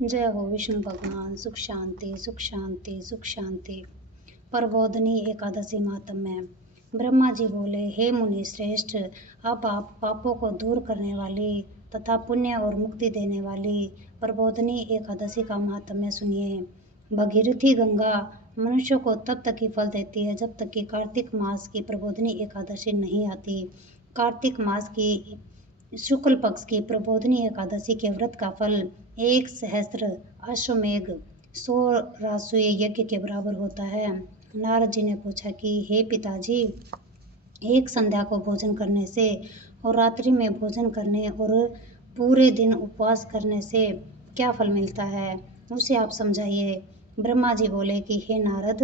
जय हो विष्णु भगवान। सुख शांति सुख शांति सुख शांति। प्रबोधनी एकादशी माहात्म्य। ब्रह्मा जी बोले, हे मुनि श्रेष्ठ, अब आप पापों को दूर करने वाली तथा पुण्य और मुक्ति देने वाली प्रबोधनी एकादशी का माहात्म्य सुनिए। भगीरथी गंगा मनुष्य को तब तक ही फल देती है जब तक कि कार्तिक मास की प्रबोधनी एकादशी नहीं आती। कार्तिक मास की शुक्ल पक्ष की प्रबोधनी एकादशी के व्रत का फल 1 सहस्त्र अश्वमेघ 100 राजसूय यज्ञ के बराबर होता है। नारद जी ने पूछा कि हे पिताजी, एक संध्या को भोजन करने से और रात्रि में भोजन करने और पूरे दिन उपवास करने से क्या फल मिलता है, उसे आप समझाइए। ब्रह्मा जी बोले कि हे नारद,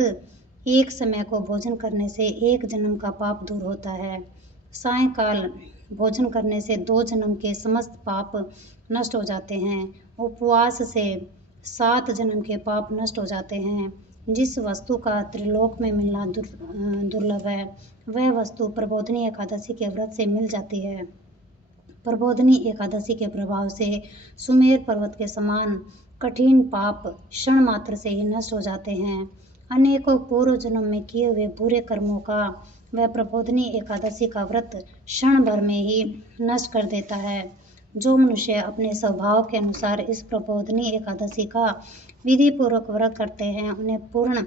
एक समय को भोजन करने से 1 जन्म का पाप दूर होता है। सायंकाल भोजन करने से 2 जन्म के समस्त पाप नष्ट हो जाते हैं। उपवास से 7 जन्म के पाप नष्ट हो जाते हैं। जिस वस्तु का त्रिलोक में मिलना दुर्लभ है, वह वस्तु प्रबोधनी एकादशी के व्रत से मिल जाती है। प्रबोधनी एकादशी के प्रभाव से सुमेर पर्वत के समान कठिन पाप क्षण मात्र से ही नष्ट हो जाते हैं। अनेकों पूर्व जन्म में किए हुए बुरे कर्मों का वह प्रबोधनी एकादशी का व्रत क्षण भर में ही नष्ट कर देता है। जो मनुष्य अपने स्वभाव के अनुसार इस प्रबोधनी एकादशी का विधि पूर्वक व्रत करते हैं, उन्हें पूर्ण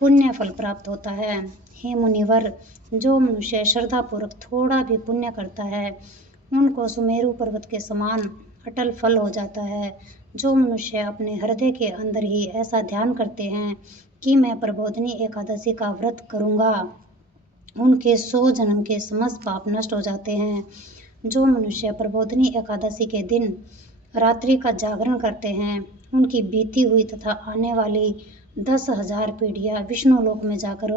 पुण्य फल प्राप्त होता है। हे मुनिवर, जो मनुष्य श्रद्धा पूर्वक थोड़ा भी पुण्य करता है, उनको सुमेरु पर्वत के समान अटल फल हो जाता है। जो मनुष्य अपने हृदय के अंदर ही ऐसा ध्यान करते हैं कि मैं प्रबोधनी एकादशी का व्रत करूँगा, उनके 100 जन्म के समस्त पाप नष्ट हो जाते हैं। जो मनुष्य प्रबोधनी एकादशी के दिन रात्रि का जागरण करते हैं, उनकी बीती हुई तथा आने वाली 10,000 पीढ़ियाँ विष्णुलोक में जाकर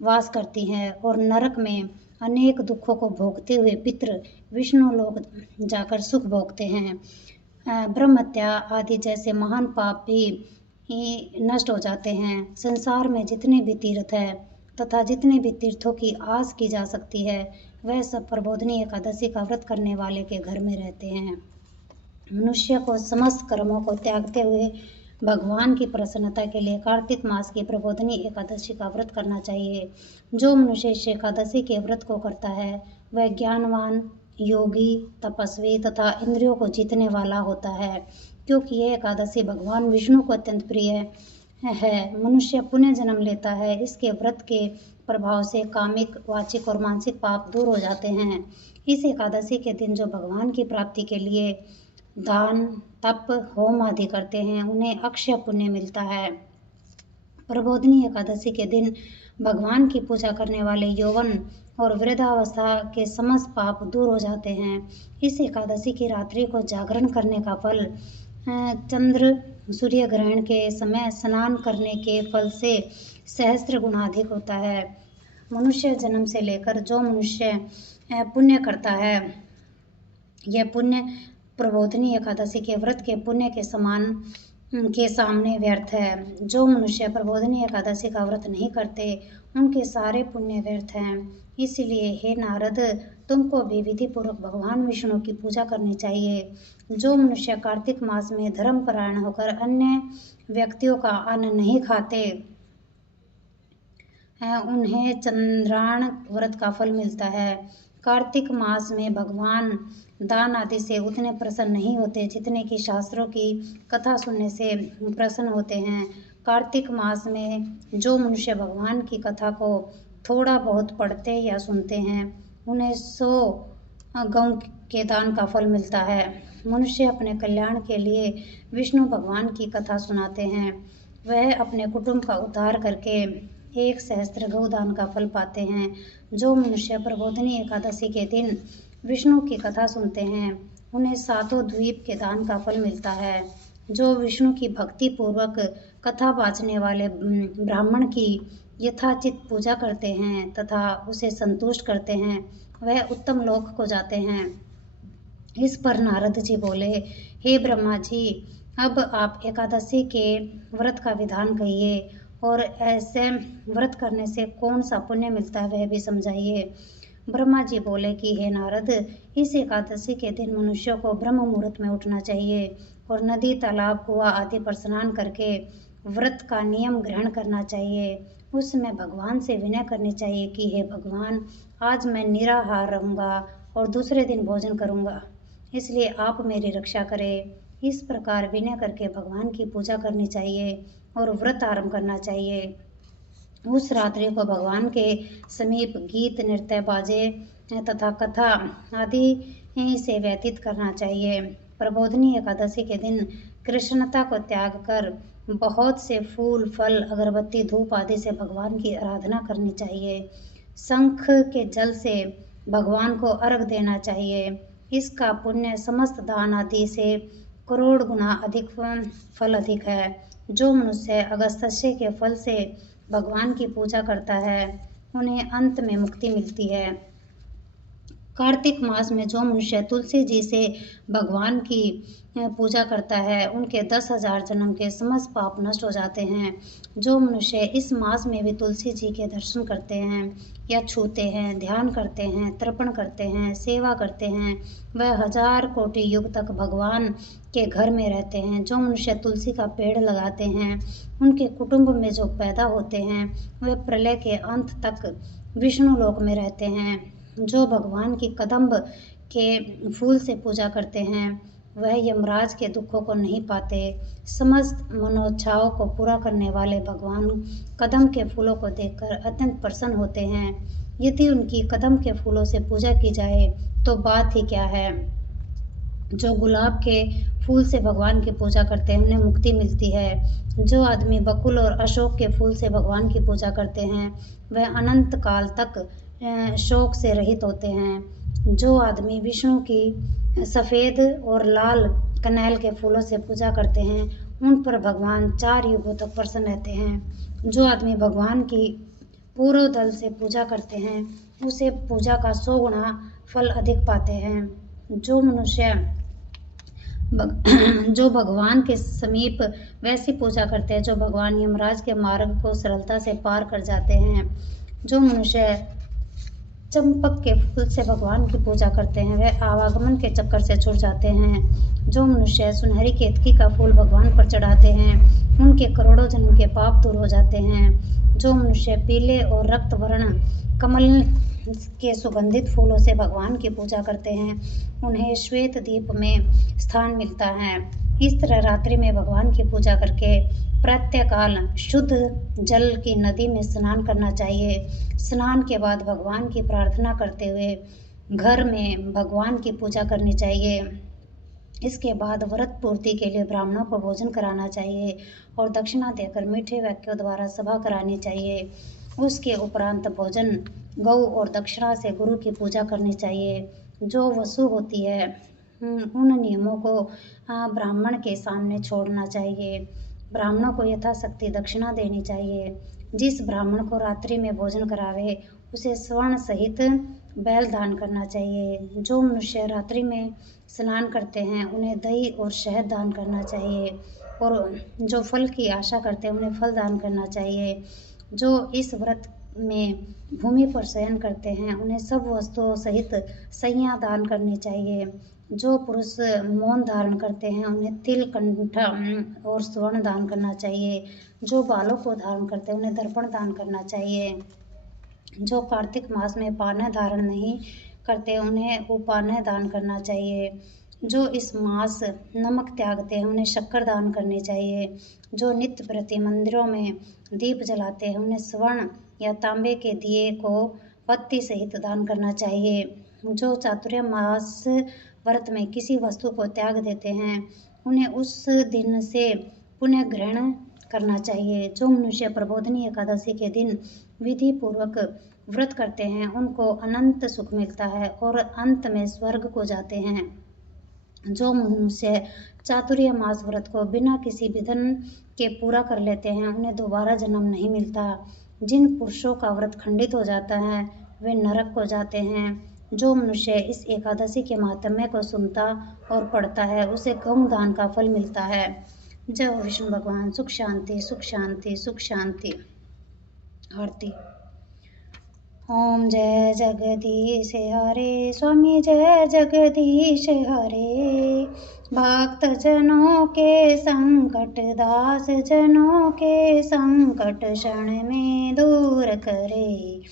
वास करती हैं और नरक में अनेक दुखों को भोगते हुए पितृ विष्णुलोक जाकर सुख भोगते हैं। ब्रह्महत्या आदि जैसे महान पाप भी नष्ट हो जाते हैं। संसार में जितने भी तीर्थ है तथा जितने भी तीर्थों की आस की जा सकती है, वह सब प्रबोधनी एकादशी का व्रत करने वाले के घर में रहते हैं। मनुष्य को समस्त कर्मों को त्यागते हुए भगवान की प्रसन्नता के लिए कार्तिक मास की प्रबोधनी एकादशी का व्रत करना चाहिए। जो मनुष्य इस एकादशी के व्रत को करता है, वह ज्ञानवान, योगी, तपस्वी तथा इंद्रियों को जीतने वाला होता है, क्योंकि यह एकादशी भगवान विष्णु को अत्यंत प्रिय है। मनुष्य पुण्य जन्म लेता है। इसके व्रत के प्रभाव से कामिक, वाचिक और मानसिक पाप दूर हो जाते हैं। इस एकादशी के दिन जो भगवान की प्राप्ति के लिए दान, तप, होम आदि करते हैं, उन्हें अक्षय पुण्य मिलता है। प्रबोधनी एकादशी के दिन भगवान की पूजा करने वाले यौवन और वृद्धावस्था के समस्त पाप दूर हो जाते हैं। इस एकादशी की रात्रि को जागरण करने का फल चंद्र सूर्य ग्रहण के समय स्नान करने के फल से सहस्त्र गुना अधिक होता है। मनुष्य जन्म से लेकर जो मनुष्य पुण्य करता है, यह पुण्य प्रबोधनी एकादशी के व्रत के पुण्य के समान के सामने व्यर्थ है। जो मनुष्य प्रबोधनी एकादशी का व्रत नहीं करते, उनके सारे पुण्य व्यर्थ हैं। इसलिए हे नारद, तुमको भी विधि पूर्वक भगवान विष्णु की पूजा करनी चाहिए। जो मनुष्य कार्तिक मास में धर्मपरायण होकर अन्य व्यक्तियों का अन्न नहीं खाते, उन्हें चंद्रायण व्रत का फल मिलता है। कार्तिक मास में भगवान दान आदि से उतने प्रसन्न नहीं होते जितने कि शास्त्रों की कथा सुनने से प्रसन्न होते हैं। कार्तिक मास में जो मनुष्य भगवान की कथा को थोड़ा बहुत पढ़ते या सुनते हैं, उन्हें 100 गौ के दान का फल मिलता है। मनुष्य अपने कल्याण के लिए विष्णु भगवान की कथा सुनाते हैं। वह अपने कुटुंब का उद्धार करके 1 सहस्त्र गौदान का फल पाते हैं। जो मनुष्य प्रबोधनी एकादशी के दिन विष्णु की कथा सुनते हैं, उन्हें 7 द्वीप के दान का फल मिलता है। जो विष्णु की भक्ति पूर्वक कथा वाचने वाले ब्राह्मण की यथाचित पूजा करते हैं तथा उसे संतुष्ट करते हैं, वह उत्तम लोक को जाते हैं। इस पर नारद जी बोले, हे ब्रह्मा जी, अब आप एकादशी के व्रत का विधान कहिए और ऐसे व्रत करने से कौन सा पुण्य मिलता है वह भी समझाइए। ब्रह्मा जी बोले कि हे नारद, इस एकादशी के दिन मनुष्य को ब्रह्म मुहूर्त में उठना चाहिए और नदी, तालाब, कुआं आदि पर स्नान करके व्रत का नियम ग्रहण करना चाहिए। उस समय भगवान से विनय करनी चाहिए कि हे भगवान, आज मैं निराहार रहूँगा और दूसरे दिन भोजन करूँगा, इसलिए आप मेरी रक्षा करें। इस प्रकार विनय करके भगवान की पूजा करनी चाहिए और व्रत आरंभ करना चाहिए। उस रात्रि को भगवान के समीप गीत, नृत्य, बाजे तथा कथा आदि से व्यतीत करना चाहिए। प्रबोधिनी एकादशी के दिन कृष्णता को त्याग कर बहुत से फूल, फल, अगरबत्ती, धूप आदि से भगवान की आराधना करनी चाहिए। शंख के जल से भगवान को अर्घ देना चाहिए। इसका पुण्य समस्त दान आदि से करोड़ गुना अधिक फल अधिक है। जो मनुष्य अगस्त्य के फल से भगवान की पूजा करता है, उन्हें अंत में मुक्ति मिलती है। कार्तिक मास में जो मनुष्य तुलसी जी से भगवान की पूजा करता है, उनके 10,000 जन्म के समस्त पाप नष्ट हो जाते हैं। जो मनुष्य इस मास में भी तुलसी जी के दर्शन करते हैं या छूते हैं, ध्यान करते हैं, तर्पण करते हैं, सेवा करते हैं, वह 1000 कोटि युग तक भगवान के घर में रहते हैं। जो मनुष्य तुलसी का पेड़ लगाते हैं, उनके कुटुंब में जो पैदा होते हैं, वे प्रलय के अंत तक विष्णु लोक में रहते हैं। जो भगवान की कदम्ब के फूल से पूजा करते हैं, वह यमराज के दुखों को नहीं पाते। समस्त मनोच्छाओं को पूरा करने वाले भगवान कदम के फूलों को देखकर अत्यंत प्रसन्न होते हैं। यदि उनकी कदम के फूलों से पूजा की जाए तो बात ही क्या है। जो गुलाब के फूल से भगवान की पूजा करते हैं, उन्हें मुक्ति मिलती है। जो आदमी बकुल और अशोक के फूल से भगवान की पूजा करते हैं, वह अनंत काल तक शोक से रहित होते हैं। जो आदमी विष्णु की सफ़ेद और लाल कनेल के फूलों से पूजा करते हैं, उन पर भगवान 4 युगों तक प्रसन्न रहते हैं। जो आदमी भगवान की पूर्व दल से पूजा करते हैं, उसे पूजा का 100 गुना फल अधिक पाते हैं। जो मनुष्य जो भगवान के समीप वैसी पूजा करते हैं जो भगवान यमराज के मार्ग को सरलता से पार कर जाते हैं। जो मनुष्य चंपक के फूल से भगवान की पूजा करते हैं, वह आवागमन के चक्कर से छूट जाते हैं। जो मनुष्य सुनहरी केतकी का फूल भगवान पर चढ़ाते हैं, उनके करोड़ों जन्म के पाप दूर हो जाते हैं। जो मनुष्य पीले और रक्त वर्ण कमल के सुगंधित फूलों से भगवान की पूजा करते हैं, उन्हें श्वेत दीप में स्थान मिलता है। इस तरह रात्रि में भगवान की पूजा करके प्रातःकाल शुद्ध जल की नदी में स्नान करना चाहिए। स्नान के बाद भगवान की प्रार्थना करते हुए घर में भगवान की पूजा करनी चाहिए। इसके बाद व्रत पूर्ति के लिए ब्राह्मणों को भोजन कराना चाहिए और दक्षिणा देकर मीठे वाक्यों द्वारा सभा करानी चाहिए। उसके उपरांत भोजन, गौ और दक्षिणा से गुरु की पूजा करनी चाहिए। जो वसु होती है, उन नियमों को ब्राह्मण के सामने छोड़ना चाहिए। ब्राह्मणों को यथाशक्ति दक्षिणा देनी चाहिए। जिस ब्राह्मण को रात्रि में भोजन करावे, उसे स्वर्ण सहित बैल दान करना चाहिए। जो मनुष्य रात्रि में स्नान करते हैं, उन्हें दही और शहद दान करना चाहिए और जो फल की आशा करते हैं, उन्हें फल दान करना चाहिए। जो इस व्रत में भूमि पर शयन करते हैं, उन्हें सब वस्तुओं सहित सैया दान करनी चाहिए। जो पुरुष मौन धारण करते हैं, उन्हें तिल, कंठा और स्वर्ण दान करना चाहिए। जो बालों को धारण करते हैं, उन्हें दर्पण दान करना चाहिए। जो कार्तिक मास में पाना धारण नहीं करते, उन्हें उपान्ह दान करना चाहिए। जो इस मास नमक त्यागते हैं, उन्हें शक्कर दान करनी चाहिए। जो नित्य प्रति मंदिरों में दीप जलाते हैं, उन्हें स्वर्ण या तांबे के दिए को पत्ती सहित दान करना चाहिए। जो चातुर्मास व्रत में किसी वस्तु को त्याग देते हैं, उन्हें उस दिन से पुण्य ग्रहण करना चाहिए। जो मनुष्य प्रबोधिनी एकादशी के दिन विधि पूर्वक व्रत करते हैं, उनको अनंत सुख मिलता है और अंत में स्वर्ग को जाते हैं। जो मनुष्य चातुर्य मास व्रत को बिना किसी विघ्न के पूरा कर लेते हैं, उन्हें दोबारा जन्म नहीं मिलता। जिन पुरुषों का व्रत खंडित हो जाता है, वे नरक को जाते हैं। जो मनुष्य इस एकादशी के महात्म्य को सुनता और पढ़ता है, उसे गौ दान का फल मिलता है। जय हो विष्णु भगवान। सुख शांति, सुख शांति, सुख शांति। आरती। ओम जय जगदीश हरे, स्वामी जय जगदीश हरे। भक्त जनों के संकट, दास जनों के संकट क्षण में दूर करे।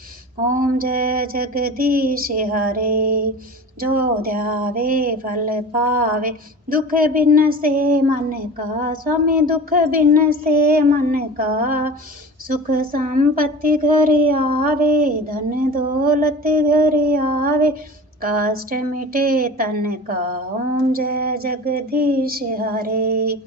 ओम जय जगदीश हरे। जो ध्यावे फल पावे, दुख बिन से मन का। स्वामी दुख बिन से मन का। सुख संपत्ति घर आवे, धन दौलत घर आवे, कष्ट मिटे तन का। ओम जय जगदीश हरे।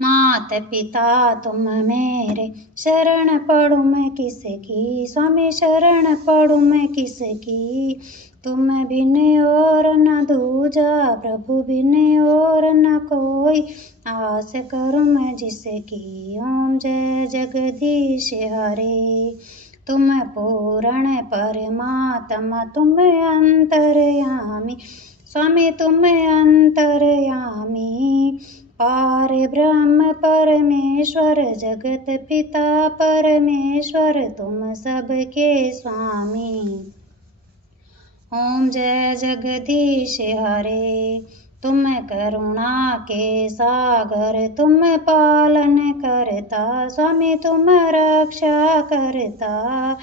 मात पिता तुम मेरे, शरण पढ़ूं मैं किसकी। स्वामी शरण पढ़ूं मैं किसकी। तुम बिन और न दूजा, प्रभु बिन और न कोई, आस करूं मैं जिसकी। ओम जय जगदीश हरे। तुम पूर्ण परमात्मा, तुम अंतर्यामी। स्वामी तुम अंतर्यामी। पार ब्रह्म परमेश्वर, जगत पिता परमेश्वर, तुम सबके स्वामी। ओम जय जगदीश हरे। तुम करुणा के सागर, तुम पालन करता। स्वामी तुम रक्षा करता।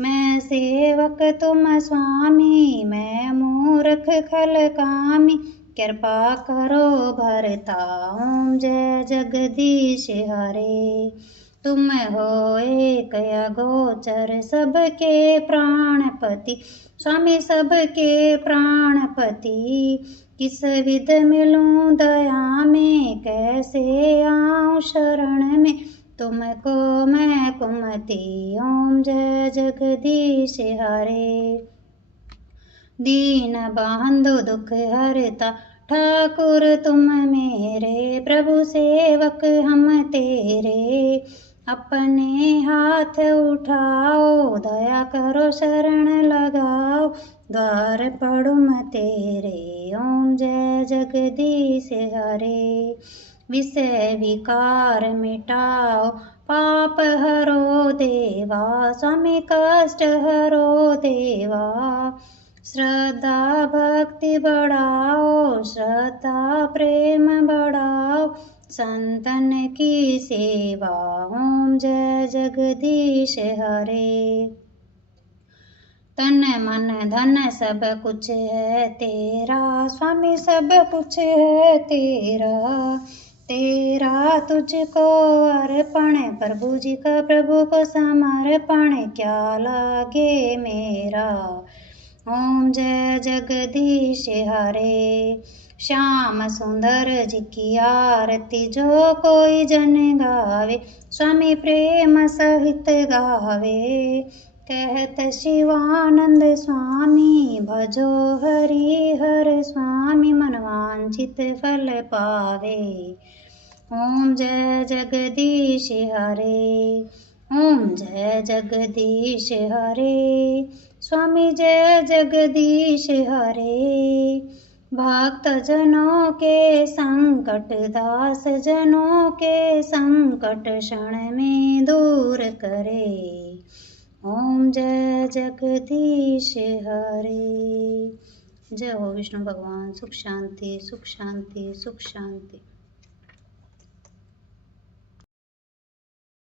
मैं सेवक तुम स्वामी, मैं मूर्ख खल कामी, कृपा करो भरता। ओम जय जगदीश हरे। तुम हो एक अगोचर, सबके प्राणपति। स्वामी सबके प्राणपति। किस विध मिलूं दया में, कैसे आऊं शरण में, तुमको मैं कुमति। ओम जय जगदीश हरे। दीन बंधु दुख हरता, ठाकुर तुम मेरे, प्रभु सेवक हम तेरे। अपने हाथ उठाओ, दया करो शरण लगाओ, द्वार पढ़ूं मैं तेरे। ओम जय जगदीश हरे। विषय विकार मिटाओ, पाप हरो देवा। स्वामी कष्ट हरो देवा। श्रद्धा भक्ति बढ़ाओ, श्रद्धा प्रेम बढ़ाओ, संतन की सेवा। ओम जय जगदीश हरे। तन मन धन सब कुछ है तेरा। स्वामी सब कुछ है तेरा। तेरा तुझको अर्पण, प्रभु जी का प्रभु को समर्पण, क्या लागे मेरा। ओम जय जगदीश हरे। श्याम सुंदर जी की आरती, जो कोई जन गावे, स्वामी प्रेम सहित गावे। कहत शिवानंद स्वामी, भजो हरि हर स्वामी, मनवांछित फल पावे। ओम जय जगदीश हरे। ओम जय जगदीश हरे। स्वामी जय जगदीश हरे। भक्त जनों के संकट, दास जनों के संकट, क्षण में दूर करे। ओम जय जगदीश हरे। जय हो विष्णु भगवान। सुख शांति सुख शांति सुख शांति।